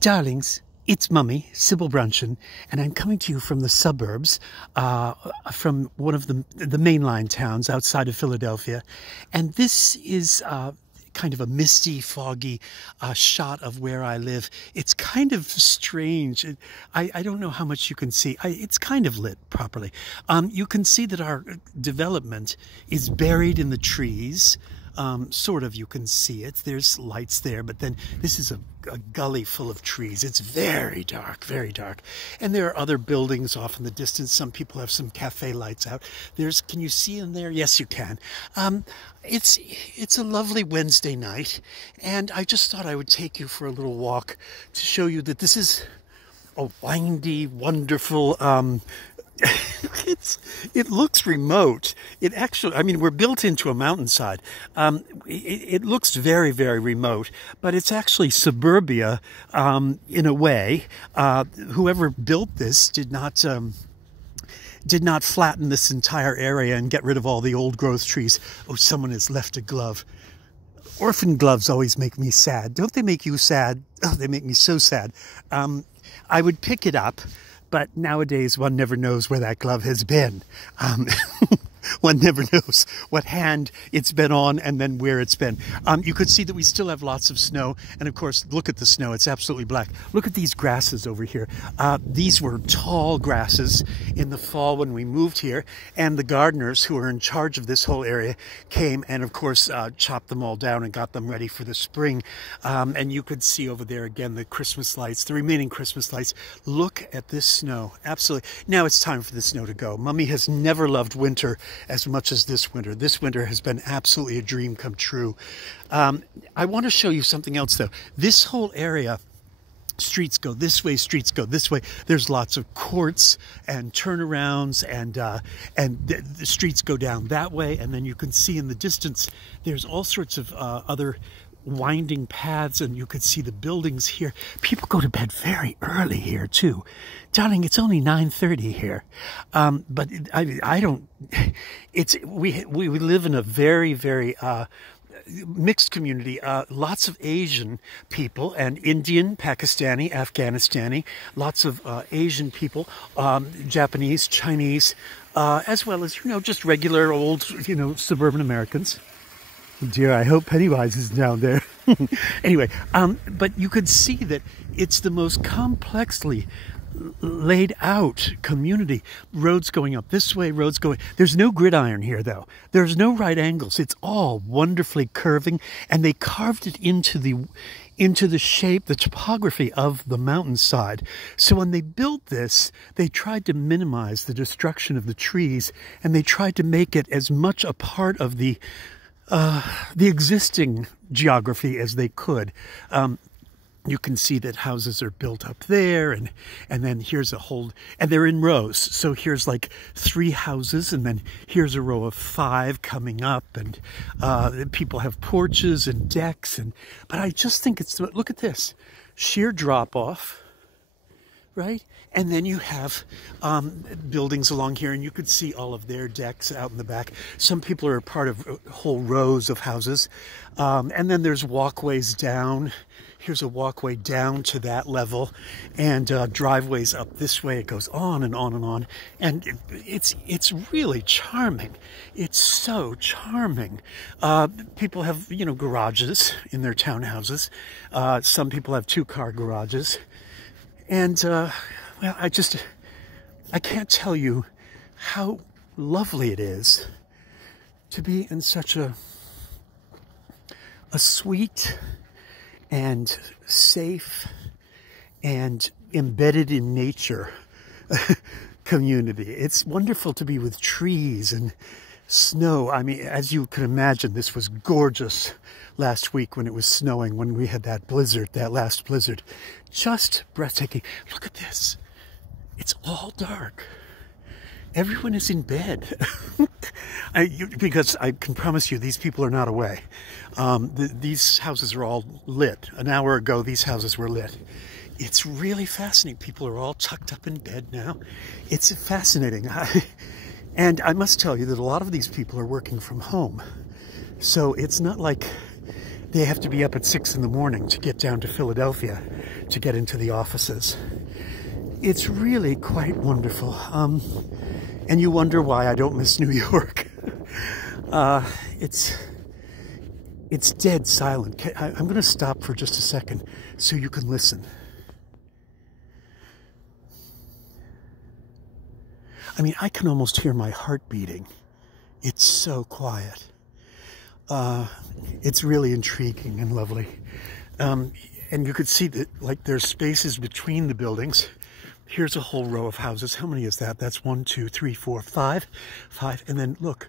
Darlings, it's Mummy, Sybil Bruncheon, and I'm coming to you from the suburbs, from one of the mainline towns outside of Philadelphia. And this is kind of a misty, foggy shot of where I live. It's kind of strange. I don't know how much you can see. It's kind of lit properly. You can see that our development is buried in the trees. Sort of, you can see it. There's lights there, but then this is a gully full of trees. It's very dark, very dark. And there are other buildings off in the distance. Some people have some cafe lights out. Can you see in there? Yes, you can. It's a lovely Wednesday night, and I just thought I would take you for a little walk to show you that this is a windy, wonderful, it looks remote. It actually, I mean, we're built into a mountainside. It looks very, very remote, but it's actually suburbia in a way. Whoever built this did not flatten this entire area and get rid of all the old growth trees. Oh, someone has left a glove. Orphan gloves always make me sad. Don't they make you sad? Oh, they make me so sad. I would pick it up, but nowadays one never knows where that glove has been. One never knows what hand it's been on and then where it's been. You could see that we still have lots of snow. And of course, look at the snow. It's absolutely black. Look at these grasses over here. These were tall grasses in the fall when we moved here. And the gardeners who are in charge of this whole area came and, of course, chopped them all down and got them ready for the spring. And you could see over there again the Christmas lights, the remaining Christmas lights. Look at this snow. Absolutely. Now it's time for the snow to go. Mummy has never loved winter as much as this winter. This winter has been absolutely a dream come true. I want to show you something else, though. This whole area, streets go this way, streets go this way. There's lots of courts and turnarounds, and the streets go down that way. And then you can see in the distance, there's all sorts of other winding paths, and you could see the buildings here. People go to bed very early here too. Darling, it's only 9:30 here. But I don't, we live in a very, very mixed community. Lots of Asian people, and Indian, Pakistani, Afghanistani, lots of Asian people, Japanese, Chinese, as well as, just regular old, suburban Americans. Dear, I hope Pennywise is down there. Anyway, but you could see that it's the most complexly laid out community. Roads going up this way, roads going... There's no gridiron here, though. There's no right angles. It's all wonderfully curving, and they carved it into the shape, the topography of the mountainside. So when they built this, they tried to minimize the destruction of the trees, and they tried to make it as much a part of the existing geography as they could. You can see that houses are built up there, and then here's a whole, and they're in rows. So here's like 3 houses, and then here's a row of 5 coming up, and people have porches and decks, but I just think look at this, sheer drop off, right? And then you have buildings along here, and you could see all of their decks out in the back. Some people are a part of whole rows of houses. And then there's walkways down. Here's a walkway down to that level, and driveways up this way. It goes on and on and on. And it's really charming. It's so charming. People have, garages in their townhouses. Some people have 2-car garages. And, well, I can't tell you how lovely it is to be in such a sweet and safe and embedded in nature community. It's wonderful to be with trees and snow. I mean, as you can imagine, this was gorgeous last week when it was snowing, when we had that blizzard, that last blizzard. Just breathtaking. Look at this. It's all dark. Everyone is in bed. Because I can promise you, these people are not away. These houses are all lit. An hour ago, these houses were lit. It's really fascinating. People are all tucked up in bed now. It's fascinating. And I must tell you that a lot of these people are working from home. So it's not like they have to be up at 6 in the morning to get down to Philadelphia to get into the offices. It's really quite wonderful. And you wonder why I don't miss New York. It's dead silent. I'm going to stop for just a second so you can listen. I mean, I can almost hear my heart beating. It's so quiet. It's really intriguing and lovely. And you could see that, like, there's spaces between the buildings. Here's a whole row of houses. How many is that? That's 1, 2, 3, 4, 5. 5. And then look.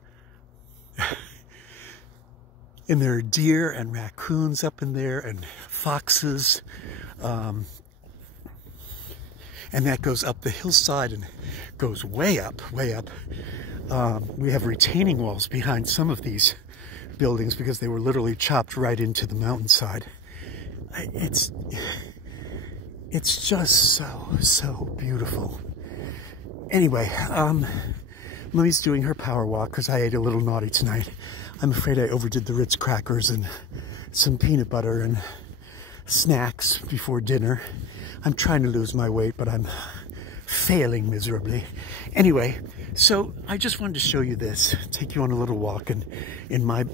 And there are deer and raccoons up in there and foxes. And that goes up the hillside and goes way up, way up. We have retaining walls behind some of these buildings because they were literally chopped right into the mountainside. It's just so beautiful. Anyway, Mummy's doing her power walk because I ate a little naughty tonight. I'm afraid I overdid the Ritz crackers and some peanut butter and snacks before dinner. I'm trying to lose my weight, but I'm failing miserably. Anyway, so I just wanted to show you this, take you on a little walk in my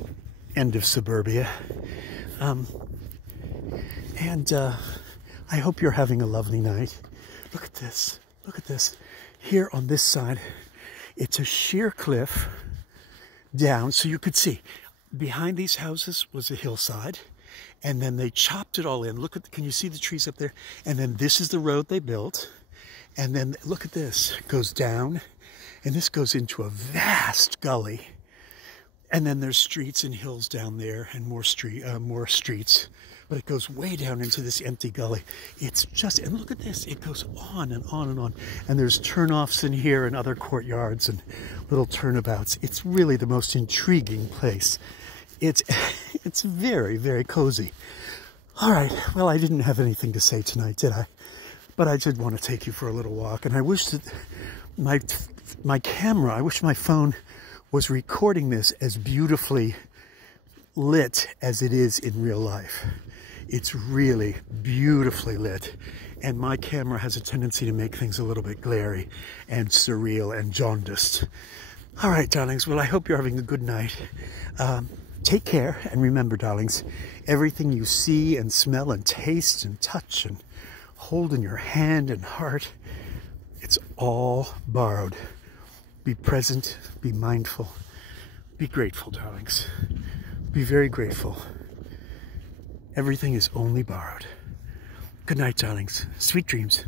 end of suburbia. I hope you're having a lovely night. Look at this. Look at this. Here on this side, it's a sheer cliff down, so you could see behind these houses was a hillside, and then they chopped it all in. Look at, can you see the trees up there? And then this is the road they built, and then look at this. It goes down, and this goes into a vast gully, and then there's streets and hills down there, and more streets. But it goes way down into this empty gully. It's just, and look at this, it goes on and on and on. And there's turnoffs in here and other courtyards and little turnabouts. It's really the most intriguing place. It's very, very cozy. All right, well, I didn't have anything to say tonight, did I? But I did want to take you for a little walk. And I wish that my camera, I wish my phone was recording this as beautifully lit as it is in real life. It's really beautifully lit, and my camera has a tendency to make things a little bit glary and surreal and jaundiced. All right, darlings, well, I hope you're having a good night. Take care, and remember, darlings, everything you see and smell and taste and touch and hold in your hand and heart, it's all borrowed. Be present, be mindful, be grateful, darlings. Be very grateful. Everything is only borrowed. Good night, darlings. Sweet dreams.